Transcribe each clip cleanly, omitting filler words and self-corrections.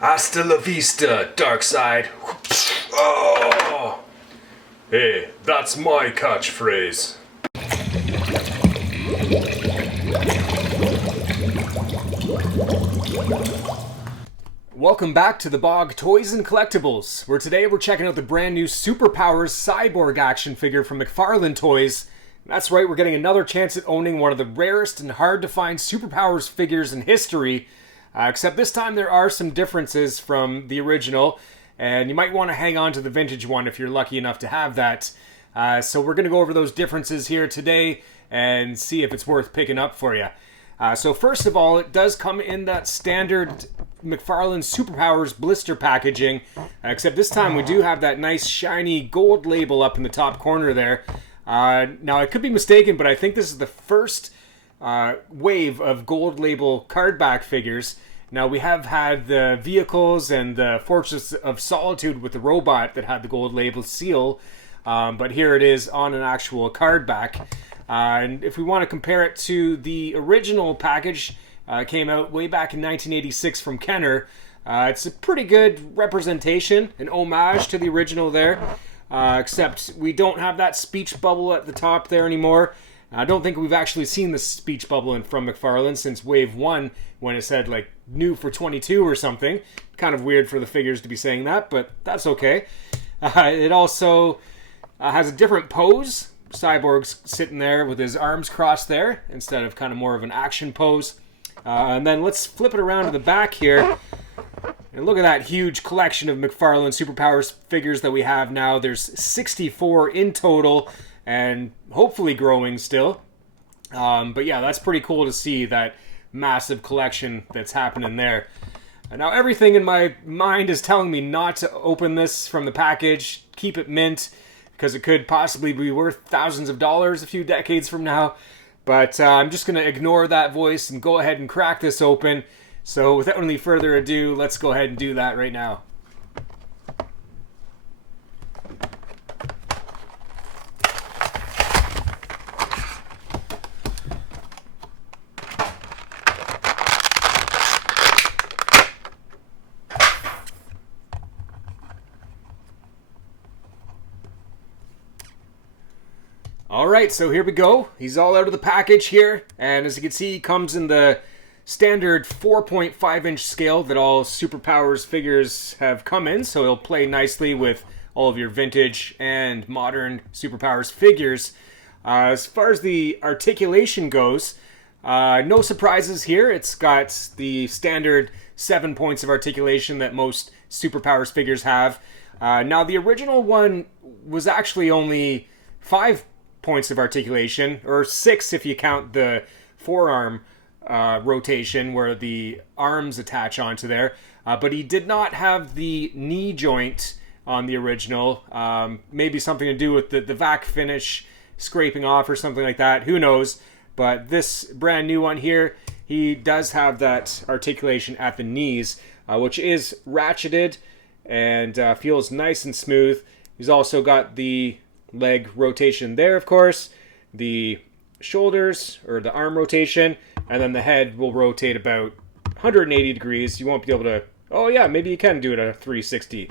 Hasta la vista, dark side. Oh! Hey, that's my catchphrase. Welcome back to the Bog Toys and Collectibles, where today we're checking out the brand new Superpowers Cyborg Action Figure from McFarlane Toys. That's right, we're getting another chance at owning one of the rarest and hard to find Superpowers figures in history. Except this time there are some differences from the original, and you might want to hang on to the vintage one if you're lucky enough to have that. So we're going to go over those differences here today and see if it's worth picking up for you. So first of all, it does come in that standard McFarlane Superpowers blister packaging, except this time we do have that nice shiny gold label up in the top corner there. Now I could be mistaken, but I think this is the first wave of gold label cardback figures. Now we have had the vehicles and the Fortress of Solitude with the robot that had the gold label seal, but here it is on an actual cardback. And if we want to compare it to the original package, came out way back in 1986 from Kenner. It's a pretty good representation, an homage to the original there, except we don't have that speech bubble at the top there anymore. I don't think we've actually seen the speech bubble from McFarlane since Wave 1, when it said, like, new for 22 or something. Kind of weird for the figures to be saying that, but that's okay. It also has a different pose. Cyborg's sitting there with his arms crossed there, instead of kind of more of an action pose. And then let's flip it around to the back here. And look at that huge collection of McFarlane Superpowers figures that we have now. There's 64 in total, and hopefully growing still. But yeah, that's pretty cool to see that massive collection that's happening there. And now everything in my mind is telling me not to open this from the package. Keep it mint, because it could possibly be worth thousands of dollars a few decades from now. But I'm just going to ignore that voice and go ahead and crack this open. So without any further ado, let's go ahead and do that right now. Alright, so here we go. He's all out of the package here, and as you can see, he comes in the standard 4.5 inch scale that all Superpowers figures have come in, so it'll play nicely with all of your vintage and modern Superpowers figures. As far as the articulation goes, no surprises here. It's got the standard 7 points of articulation that most Superpowers figures have. Now, the original one was actually only 5 points of articulation, or 6 if you count the forearm rotation where the arms attach onto there, but he did not have the knee joint on the original. Maybe something to do with the vac finish scraping off or something like that, who knows. But this brand new one here, he does have that articulation at the knees, which is ratcheted and feels nice and smooth. He's also got the leg rotation there, of course, the shoulders or the arm rotation, and then the head will rotate about 180 degrees. You won't be able to, oh yeah, maybe you can do it at a 360.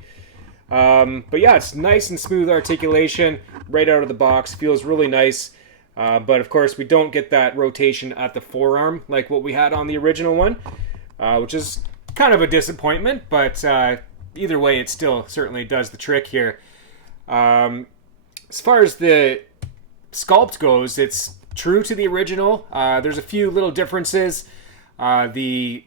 But yeah, it's nice and smooth articulation right out of the box, feels really nice. But of course we don't get that rotation at the forearm like what we had on the original one, which is kind of a disappointment, but either way it still certainly does the trick here. As far as the sculpt goes, it's true to the original. There's a few little differences. The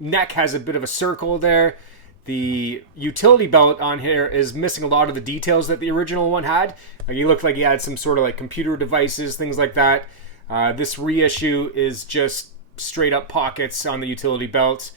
neck has a bit of a circle there. The utility belt on here is missing a lot of the details that the original one had. He looked like he had some sort of like computer devices, things like that. This reissue is just straight up pockets on the utility belt.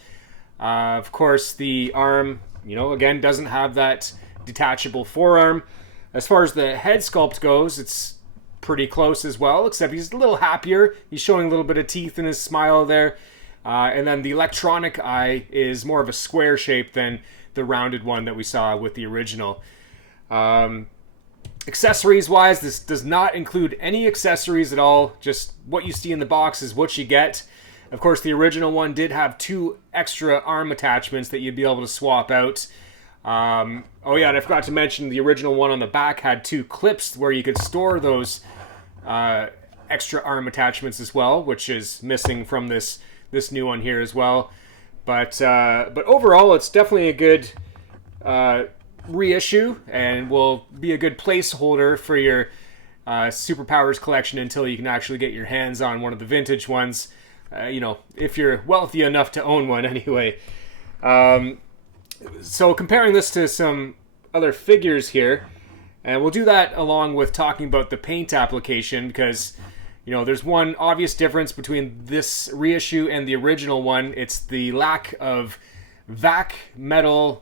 Of course, the arm, again, doesn't have that detachable forearm. As far as the head sculpt goes, it's pretty close as well, except he's a little happier. He's showing a little bit of teeth in his smile there. And then the electronic eye is more of a square shape than the rounded one that we saw with the original. Accessories-wise, this does not include any accessories at all. Just what you see in the box is what you get. Of course, the original one did have 2 extra arm attachments that you'd be able to swap out. Oh yeah, and I forgot to mention the original one on the back had 2 clips where you could store those extra arm attachments as well, which is missing from this new one here as well. But overall, it's definitely a good reissue, and will be a good placeholder for your Superpowers collection until you can actually get your hands on one of the vintage ones. You know, if you're wealthy enough to own one anyway. So comparing this to some other figures here, and we'll do that along with talking about the paint application, because, you know, there's one obvious difference between this reissue and the original one. It's the lack of vac metal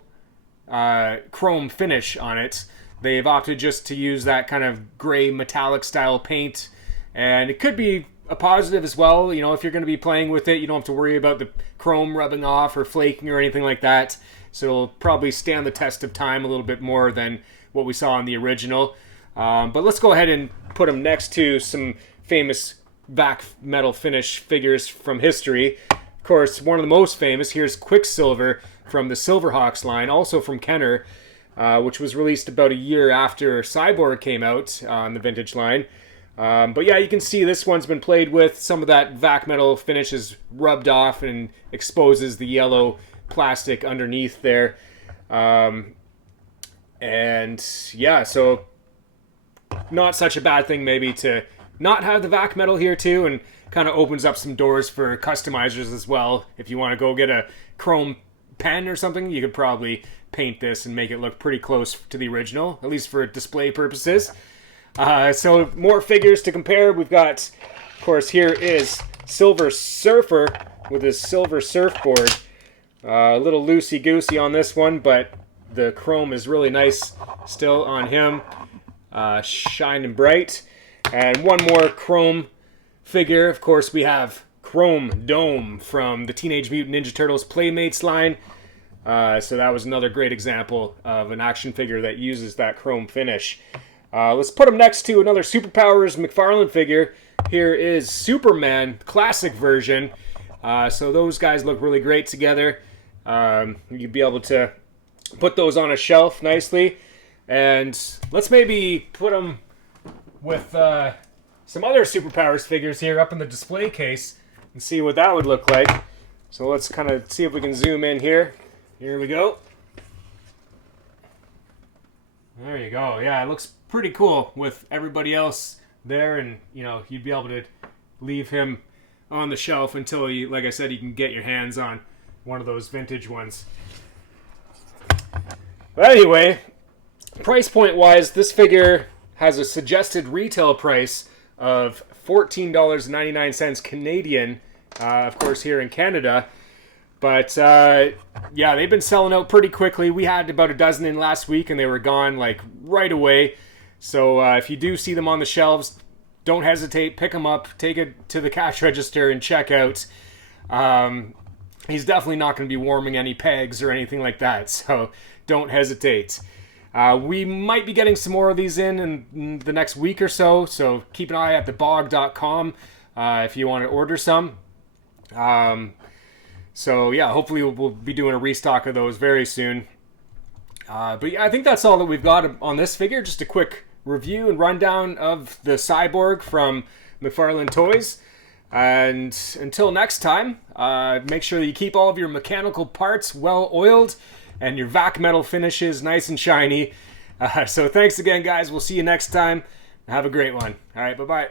chrome finish on it. They've opted just to use that kind of gray metallic style paint, and it could be a positive as well. You know, if you're going to be playing with it, you don't have to worry about the chrome rubbing off or flaking or anything like that. So it'll probably stand the test of time a little bit more than what we saw in the original. But let's go ahead and put them next to some famous vac metal finish figures from history. Of course, one of the most famous, here's Quicksilver from the Silverhawks line, also from Kenner, which was released about a year after Cyborg came out on the vintage line. But yeah, you can see this one's been played with. Some of that vac metal finish is rubbed off and exposes the yellow plastic underneath there. And yeah, so not such a bad thing maybe to not have the vac metal here too, and kind of opens up some doors for customizers as well. If you want to go get a chrome pen or something, you could probably paint this and make it look pretty close to the original, at least for display purposes. So more figures to compare. We've got, of course, here is Silver Surfer with his silver surfboard. A little loosey-goosey on this one, but the chrome is really nice still on him. Shining bright. And one more chrome figure. Of course, we have Chrome Dome from the Teenage Mutant Ninja Turtles Playmates line. So that was another great example of an action figure that uses that chrome finish. Let's put him next to another Superpowers McFarlane figure. Here is Superman, classic version. So those guys look really great together. You'd be able to put those on a shelf nicely. And let's maybe put them with some other Superpowers figures here up in the display case and see what that would look like. So let's kind of see if we can zoom in here. Here we go. There you go. Yeah, it looks pretty cool with everybody else there, and you know, you'd be able to leave him on the shelf until you, like I said, you can get your hands on one of those vintage ones. But anyway, price point wise, this figure has a suggested retail price of $14.99 Canadian, of course here in Canada. But yeah, they've been selling out pretty quickly. We had about a dozen in last week and they were gone like right away. So if you do see them on the shelves, don't hesitate, pick them up, take it to the cash register and check out. He's definitely not going to be warming any pegs or anything like that, so don't hesitate. We might be getting some more of these in the next week or so, so keep an eye at thebog.com if you want to order some. So yeah, hopefully we'll be doing a restock of those very soon. But yeah, I think that's all that we've got on this figure. Just a quick review and rundown of the Cyborg from McFarlane Toys. And until next time, make sure that you keep all of your mechanical parts well oiled and your vac metal finishes nice and shiny. So thanks again, guys. We'll see you next time. Have a great one. All right, bye-bye.